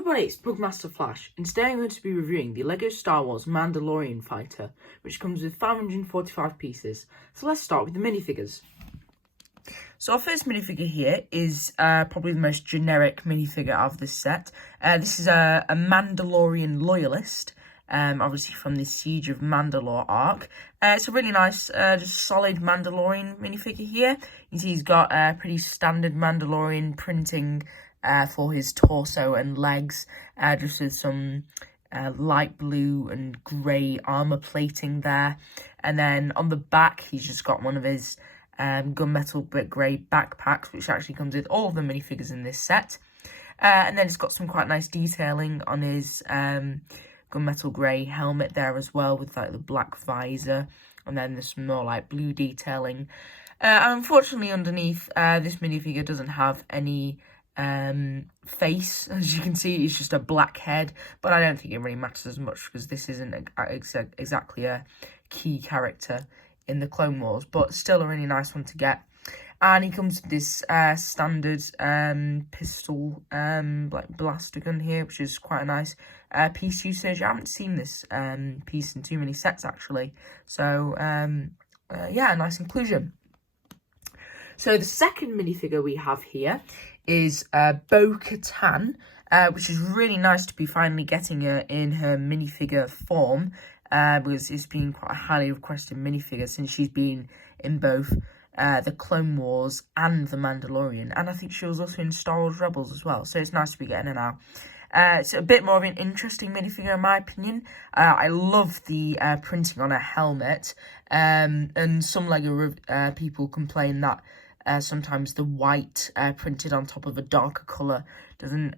everybody, it's Bugmaster Flash, and today I'm going to be reviewing the LEGO Star Wars Mandalorian fighter, which comes with 545 pieces. So let's start with the minifigures. So our first minifigure here is probably the most generic minifigure of this set. This is a Mandalorian loyalist, obviously from the Siege of Mandalore arc. It's a really nice, just solid Mandalorian minifigure here. You can see he's got pretty standard Mandalorian printing for his torso and legs, just with some light blue and grey armour plating there. And then on the back, he's just got one of his gunmetal brick grey backpacks, which actually comes with all of the minifigures in this set. And then it's got some quite nice detailing on his gunmetal grey helmet there as well, with like the black visor. And then there's some more like blue detailing. And unfortunately, underneath, this minifigure doesn't have any face. As you can see, it's just a black head, but I don't think it really matters as much because this isn't exactly a key character in the Clone Wars, but still a really nice one to get. And he comes with this standard pistol like blaster gun here, which is quite a nice piece usage. I haven't seen this piece in too many sets actually, so yeah, nice inclusion. So the second minifigure we have here is Bo-Katan, which is really nice to be finally getting her in her minifigure form, because it's been quite a highly requested minifigure since she's been in both the Clone Wars and the Mandalorian, and I think she was also in Star Wars Rebels as well, so it's nice to be getting her now. It's a bit more of an interesting minifigure in my opinion. I love the printing on her helmet, and some LEGO people complain that sometimes the white printed on top of a darker colour doesn't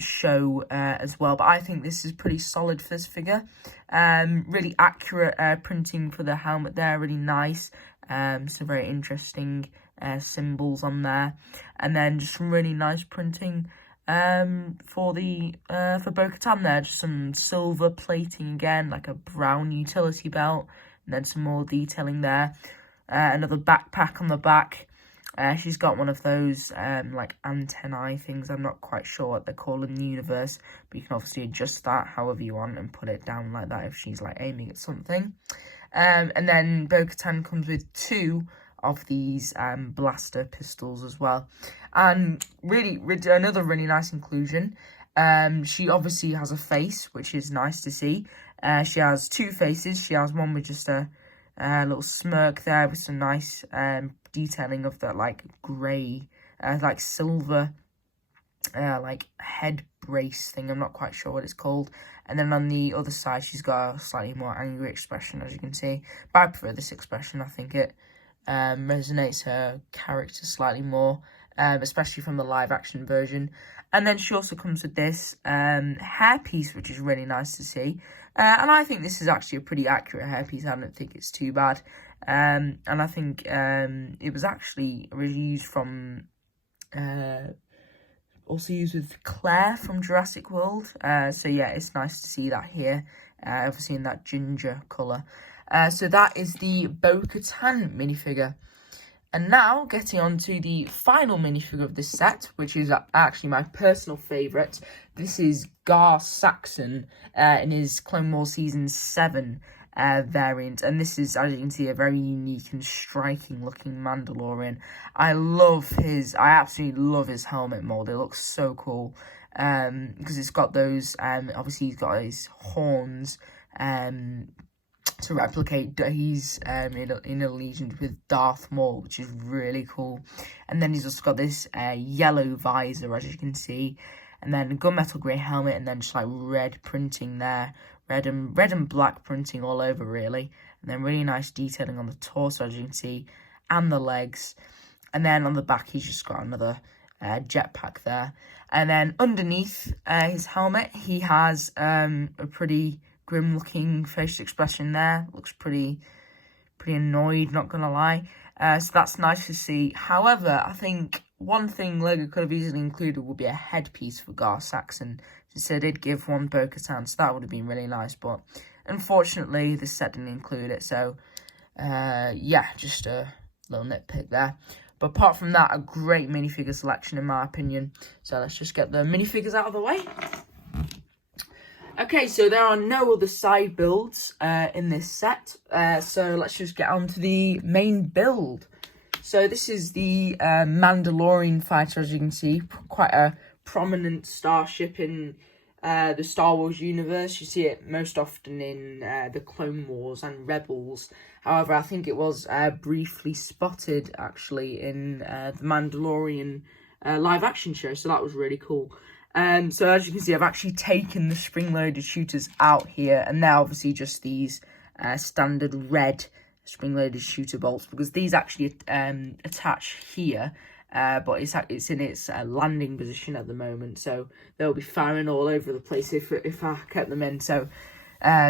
show as well. But I think this is pretty solid for this figure. Really accurate printing for the helmet there, really nice. Some very interesting symbols on there. And then just some really nice printing for Bo-Katan there. Just some silver plating again, like a brown utility belt. And then some more detailing there. Another backpack on the back. She's got one of those like antennae things. I'm not quite sure what they're called in the universe, but you can obviously adjust that however you want and put it down like that if she's like aiming at something. And then Bo-Katan comes with two of these blaster pistols as well, and really another really nice inclusion. She obviously has a face, which is nice to see. She has two faces. She has one with just a little smirk there with some nice detailing of that like grey, like silver, like head brace thing. I'm not quite sure what it's called. And then on the other side, she's got a slightly more angry expression, as you can see. But I prefer this expression. I think it resonates her character slightly more, especially from the live action version. And then she also comes with this hairpiece, which is really nice to see. And I think this is actually a pretty accurate hairpiece. I don't think it's too bad. And I think it was actually used from, also used with Claire from Jurassic World. So yeah, it's nice to see that here, obviously in that ginger colour. So that is the Bo-Katan minifigure. And now, getting on to the final minifigure of this set, which is actually my personal favourite. This is Gar Saxon in his Clone Wars Season 7 variant. And this is, as you can see, a very unique and striking looking Mandalorian. I absolutely love his helmet mould. It looks so cool. Because it's got those, obviously he's got his horns, to replicate he's in allegiance with Darth Maul, which is really cool. And then he's also got this yellow visor, as you can see, and then a gunmetal grey helmet, and then just like red printing there, red and black printing all over really, and then really nice detailing on the torso, as you can see, and the legs. And then on the back he's just got another jetpack there, and then underneath his helmet he has a pretty grim looking facial expression there. Looks pretty annoyed, not gonna lie. So that's nice to see. However, I think one thing LEGO could have easily included would be a headpiece for Gar Saxon. So they did give one Bo-Katan, so that would have been really nice, but unfortunately the set didn't include it. So yeah, just a little nitpick there. But apart from that, a great minifigure selection in my opinion. So let's just get the minifigures out of the way. Okay, so there are no other side builds in this set, so let's just get on to the main build. So this is the Mandalorian fighter, as you can see, quite a prominent starship in the Star Wars universe. You see it most often in the Clone Wars and Rebels. However, I think it was briefly spotted, actually, in the Mandalorian live action show, so that was really cool. So as you can see, I've actually taken the spring-loaded shooters out here, and they're obviously just these standard red spring-loaded shooter bolts, because these actually attach here, but it's in its landing position at the moment, so they'll be firing all over the place if I kept them in. So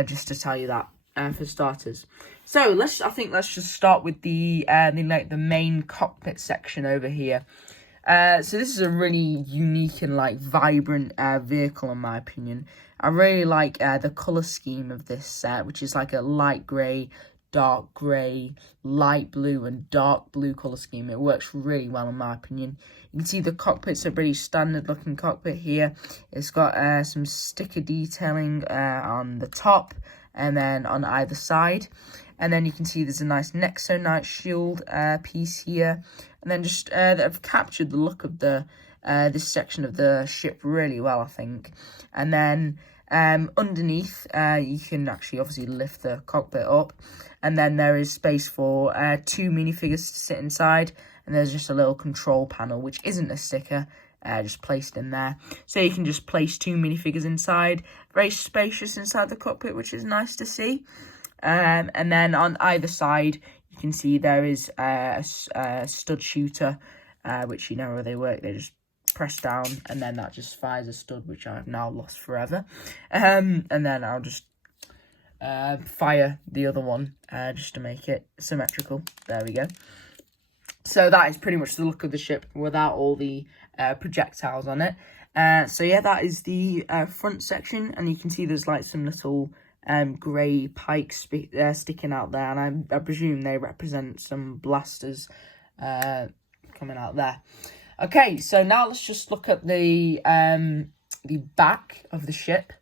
just to tell you that for starters. So let's just start with the main cockpit section over here. So this is a really unique and vibrant vehicle, in my opinion. I really like the colour scheme of this set, which is like a light grey, dark grey, light blue and dark blue colour scheme. It works really well, in my opinion. You can see the cockpit's a pretty standard looking cockpit here. It's got some sticker detailing on the top and then on either side. And then you can see there's a nice Nexo shield piece here. And then just they've captured the look of the this section of the ship really well, I think. And then underneath, you can actually obviously lift the cockpit up. And then there is space for 2 minifigures to sit inside. And there's just a little control panel, which isn't a sticker, just placed in there. So you can just place 2 minifigures inside. Very spacious inside the cockpit, which is nice to see. And then on either side, you can see there is a stud shooter, which you know how they work. They just press down, and then that just fires a stud, which I've now lost forever. And then I'll just fire the other one just to make it symmetrical. There we go. So that is pretty much the look of the ship without all the projectiles on it. So yeah, that is the front section, and you can see there's like some little grey pikes sticking out there, and I presume they represent some blasters coming out there. Okay, so now let's just look at the back of the ship.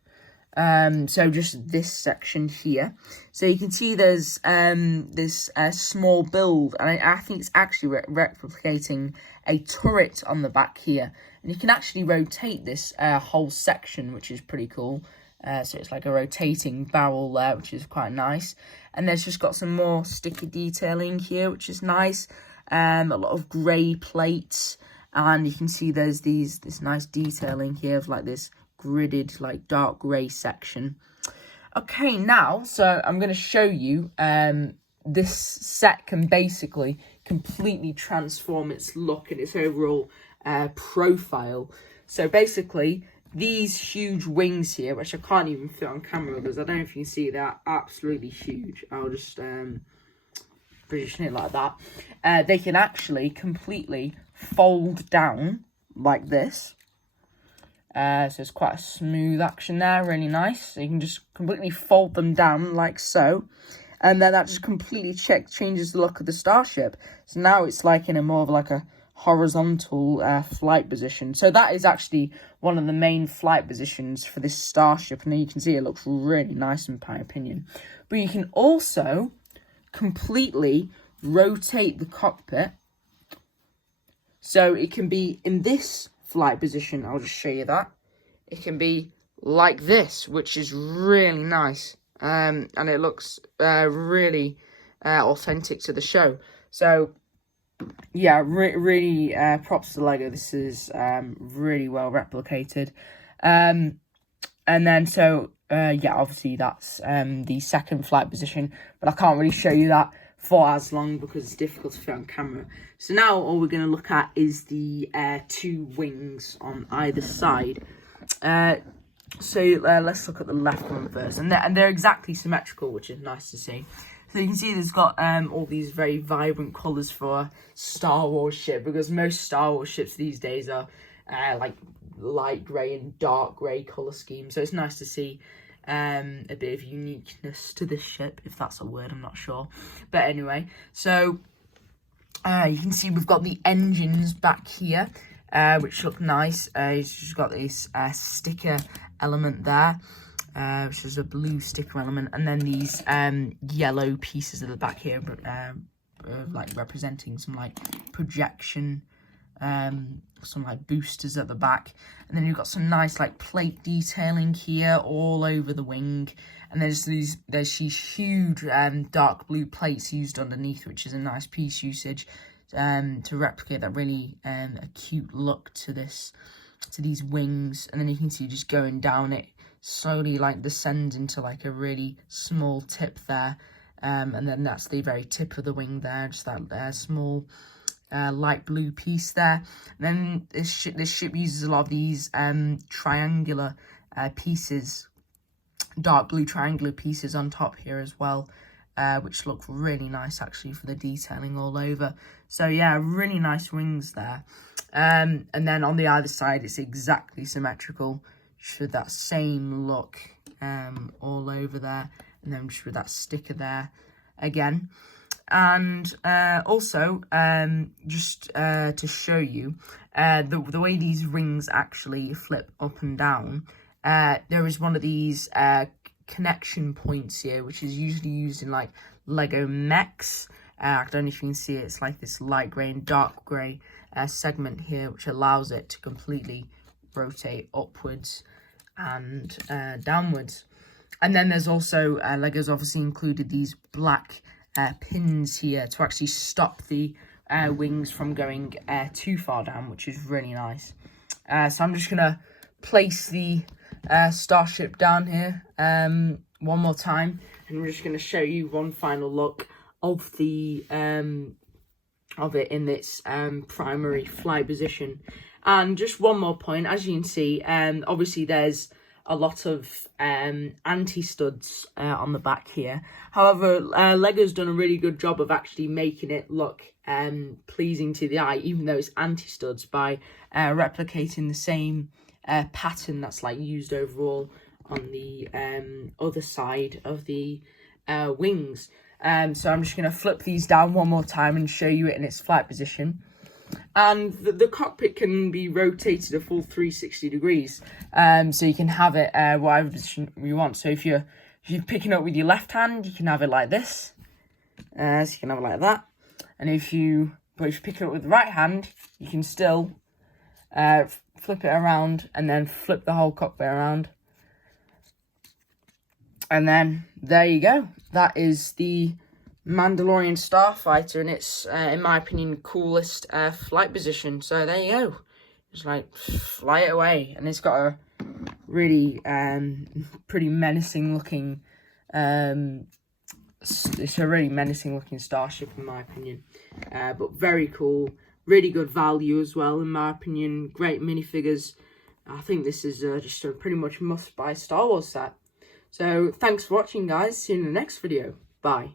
So just this section here. So you can see there's this small build, and I think it's actually replicating a turret on the back here. And you can actually rotate this whole section, which is pretty cool. So it's like a rotating barrel there, which is quite nice. And there's just got some more sticky detailing here, which is nice. A lot of grey plates, and you can see there's this nice detailing here of like this gridded like dark grey section. Okay, now so I'm going to show you this set can basically completely transform its look and its overall profile. So basically, these huge wings here, which I can't even fit on camera because I don't know if you can see, they're absolutely huge. I'll just position it like that. They can actually completely fold down like this. So it's quite a smooth action there, really nice. So you can just completely fold them down like so. And then that just completely changes the look of the starship. So now it's like in a more of like a horizontal flight position. So that is actually one of the main flight positions for this starship, and you can see it looks really nice in my opinion. But you can also completely rotate the cockpit, so it can be in this flight position. I'll just show you that. It can be like this, which is really nice, and it looks really authentic to the show. So yeah, really props to LEGO. This is really well replicated. And then so yeah, obviously that's the second flight position, but I can't really show you that for as long because it's difficult to fit on camera. So now all we're going to look at is the 2 wings on either side. So let's look at the left one first, and they're exactly symmetrical, which is nice to see. So you can see there's got all these very vibrant colours for a Star Wars ship, because most Star Wars ships these days are like light grey and dark grey colour schemes. So it's nice to see a bit of uniqueness to this ship, if that's a word, I'm not sure. But anyway, so you can see we've got the engines back here, which look nice. It's just got this sticker element there. which is a blue sticker element, and then these yellow pieces at the back here, like representing some like projection, some like boosters at the back, and then you've got some nice like plate detailing here all over the wing, and there's these huge dark blue plates used underneath, which is a nice piece usage to replicate that really acute look to these wings. And then you can see just going down, it slowly like descends into like a really small tip there, and then that's the very tip of the wing there, just that small light blue piece there. And then this ship uses a lot of these triangular pieces, dark blue triangular pieces on top here as well, which look really nice actually for the detailing all over. So yeah, really nice wings there. And then on the either side, it's exactly symmetrical, just with that same look all over there, and then just with that sticker there again. And also, just to show you the way these rings actually flip up and down, there is one of these connection points here, which is usually used in like Lego mechs. I don't know if you can see it, it's like this light grey and dark grey segment here, which allows it to completely rotate upwards and downwards. And then there's also, Lego's obviously included these black pins here to actually stop the wings from going too far down, which is really nice. So I'm just going to place the starship down here one more time, and we're just going to show you one final look of the of it in its primary flight position. And just one more point, as you can see, obviously there's a lot of anti-studs on the back here. However, Lego's done a really good job of actually making it look pleasing to the eye, even though it's anti-studs, by replicating the same pattern that's like used overall on the other side of the wings. So I'm just going to flip these down one more time and show you it in its flight position. And the cockpit can be rotated a full 360 degrees, so you can have it whatever position you want. So if you're picking up with your left hand, you can have it like this, so you can have it like that. And if you pick it up with the right hand, you can still flip it around and then flip the whole cockpit around. And then there you go. That is the Mandalorian starfighter, and it's in my opinion coolest flight position. So there you go, just like fly it away. And it's got a really pretty menacing looking it's a really menacing looking starship in my opinion, but very cool, really good value as well in my opinion. Great minifigures. I think this is just a pretty much must buy Star Wars set. So thanks for watching, guys. See you in the next video. Bye.